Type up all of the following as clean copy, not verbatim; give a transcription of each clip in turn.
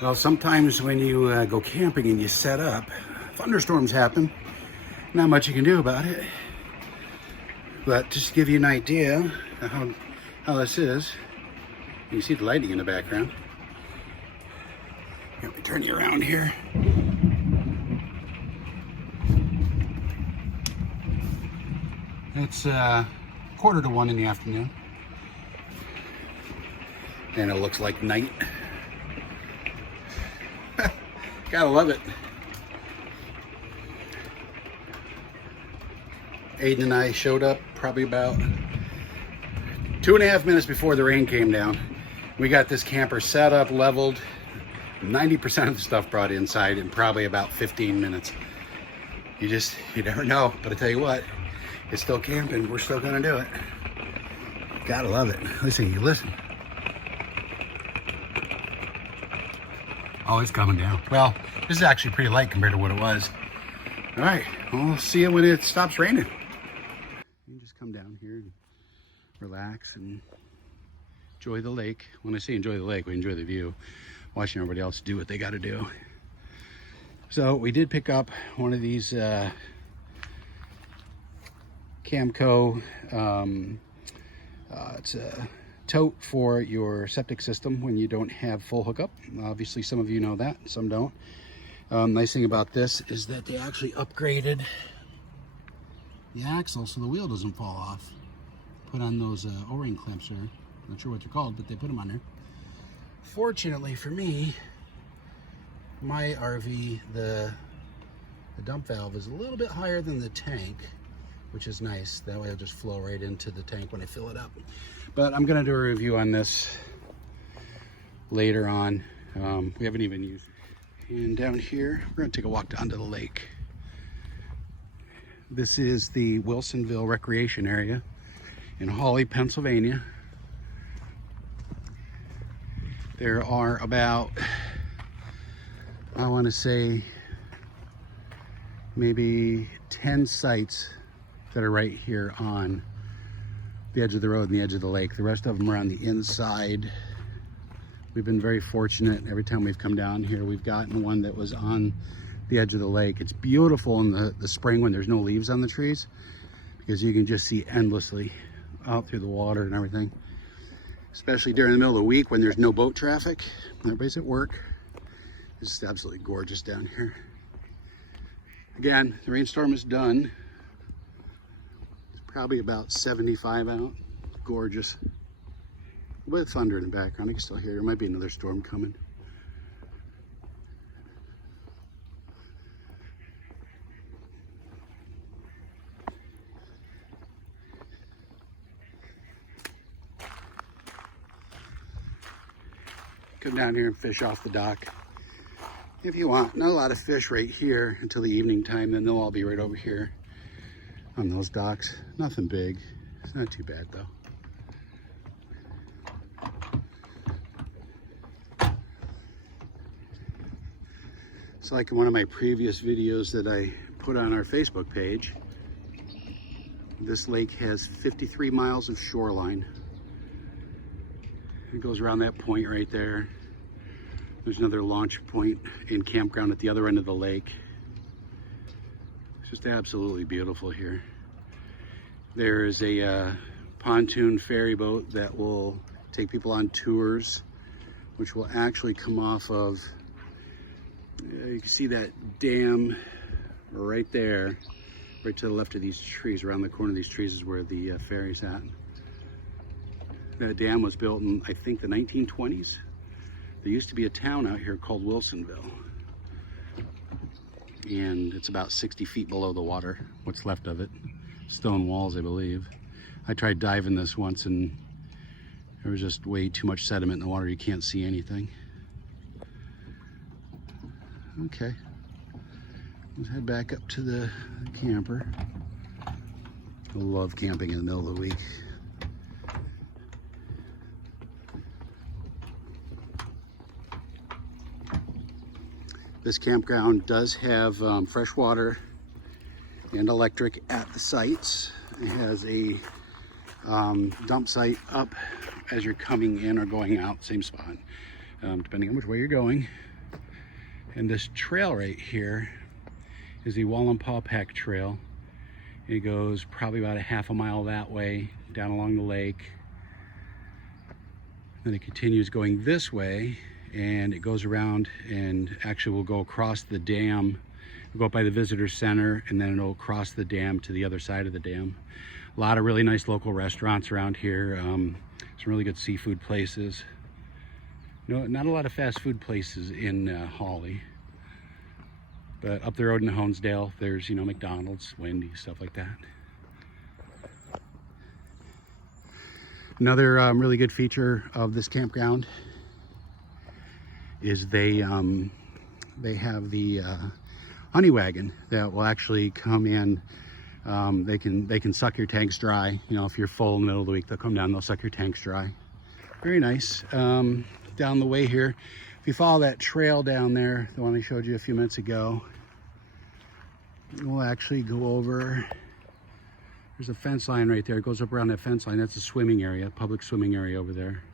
Well, sometimes when you go camping and you set up, thunderstorms happen. Not much you can do about it. But just to give you an idea of how this is, you see the lighting in the background. Let me turn you around here. It's 1:45 in the afternoon. And it looks like night. Gotta love it. Aiden and I showed up probably about 2.5 minutes before the rain came down. We got this camper set up, leveled, 90% of the stuff brought inside in probably about 15 minutes. You never know, but I tell you what, it's still camping. We're still gonna do it. Gotta love it. Listen. Oh, it's coming down. Well, this is actually pretty light compared to what it was. All right, we'll see you when it stops raining. You can just come down here and relax and enjoy the lake. When I say enjoy the lake, we enjoy the view, watching everybody else do what they got to do. So we did pick up one of these Camco. It's a tote for your septic system when you don't have full hookup. Obviously, some of you know that, some don't. Nice thing about this is that they actually upgraded the axle so the wheel doesn't fall off. Put on those O-ring clamps there. Not sure what they're called, but they put them on there. Fortunately for me, my RV, the dump valve is a little bit higher than the tank, which is nice. That way it'll just flow right into the tank when I fill it up. But I'm gonna do a review on this later on. We haven't even used it. And down here, we're gonna take a walk down to the lake. This is the Wilsonville Recreation area in Hawley, Pennsylvania. There are about, I wanna say, maybe 10 sites that are right here on the edge of the road and the edge of the lake. The rest of them are on the inside. We've been very fortunate. Every time we've come down here, we've gotten one that was on the edge of the lake. It's beautiful in the spring when there's no leaves on the trees, because you can just see endlessly out through the water and everything. Especially during the middle of the week when there's no boat traffic. Everybody's at work. It's just absolutely gorgeous down here. Again, the rainstorm is done. Probably about 75 out. Gorgeous. A bit of thunder in the background. I can still hear it. There might be another storm coming. Come down here and fish off the dock if you want. Not a lot of fish right here until the evening time, then they'll all be right over here on those docks. Nothing big. It's not too bad though. It's like in one of my previous videos that I put on our Facebook page. This lake has 53 miles of shoreline. It goes around that point right there. There's another launch point and campground at the other end of the lake. It's just absolutely beautiful here. There is a pontoon ferry boat that will take people on tours, which will actually come off of, you can see that dam right there, right to the left of these trees. Around the corner of these trees is where the ferry's at. That dam was built in, I think, the 1920s. There used to be a town out here called Wilsonville. And it's about 60 feet below the water, what's left of it. Stone walls, I believe. I tried diving this once and there was just way too much sediment in the water. You can't see anything. Okay. Let's head back up to the camper. I love camping in the middle of the week. This campground does have fresh water and electric at the sites. It has a dump site up as you're coming in or going out, same spot, depending on which way you're going. And this trail right here is the Wallenpaupack trail. It goes probably about a half a mile that way down along the lake. Then it continues going this way, and it goes around and actually will go across the dam. We'll go up by the visitor center, and then it'll cross the dam to the other side of the dam. A lot of really nice local restaurants around here. Some really good seafood places. No, not a lot of fast food places in Hawley. But up the road in Honesdale, there's, you know, McDonald's, Wendy's, stuff like that. Another really good feature of this campground is they have the honey wagon that will actually come in. They can suck your tanks dry. You know, if you're full in the middle of the week, they'll come down, they'll suck your tanks dry. Very nice. Down the way here, if you follow that trail down there, the one I showed you a few minutes ago, we'll actually go over. There's a fence line right there. It goes up around that fence line. That's a swimming area, public swimming area over there.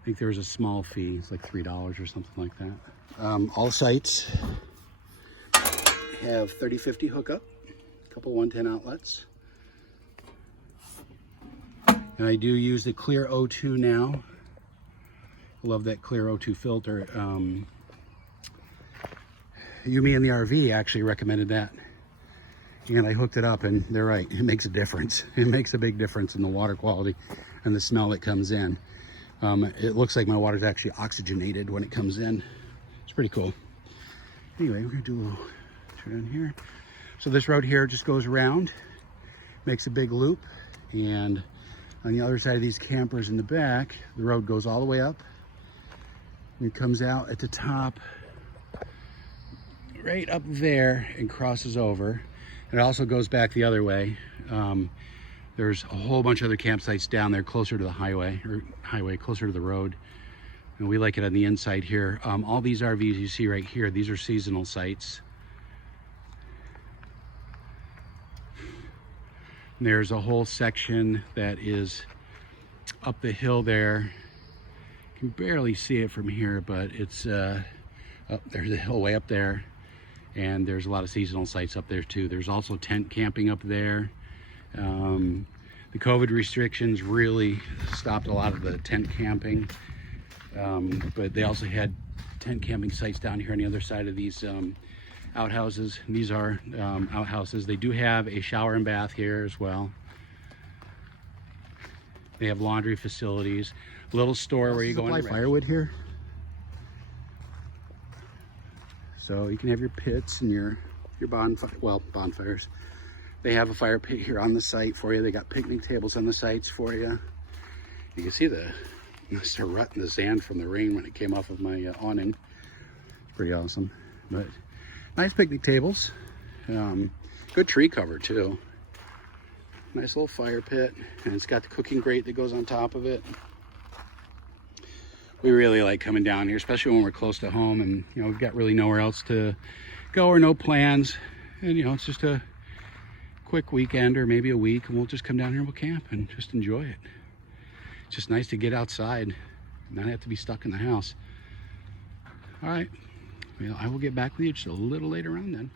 I think there's a small fee. It's like $3 or something like that. All sites have 30/50 hookup, a couple 110 outlets. And I do use the clear O2 now. I love that clear O2 filter. Yumi in the RV actually recommended that. And I hooked it up, and they're right, it makes a difference. It makes a big difference in the water quality and the smell that comes in. It looks like my water's actually oxygenated when it comes in. It's pretty cool. Anyway, we're gonna do a little turn here. So this road here just goes around, makes a big loop, and on the other side of these campers in the back, the road goes all the way up. It comes out at the top, right up there, and crosses over. It also goes back the other way. There's a whole bunch of other campsites down there closer to the highway, closer to the road. And we like it on the inside here. All these RVs you see right here, these are seasonal sites. And there's a whole section that is up the hill there. You can barely see it from here, but it's there's a hill way up there. And there's a lot of seasonal sites up there too. There's also tent camping up there. The COVID restrictions really stopped a lot of the tent camping. But they also had tent camping sites down here on the other side of these outhouses. These are outhouses. They do have a shower and bath here as well. They have laundry facilities, a little store where you go and firewood here. So you can have your pits and your bonfires. They have a fire pit here on the site for you. They got picnic tables on the sites for you. You can see the rut in the sand from the rain when it came off of my awning. It's pretty awesome. But nice picnic tables. Good tree cover too. Nice little fire pit, and it's got the cooking grate that goes on top of it. We really like coming down here, especially when we're close to home and, you know, we've got really nowhere else to go or no plans. And, you know, it's just a quick weekend or maybe a week, and we'll just come down here and we'll camp and just enjoy it. It's just nice to get outside and not have to be stuck in the house. All right, well, I will get back with you just a little later on then.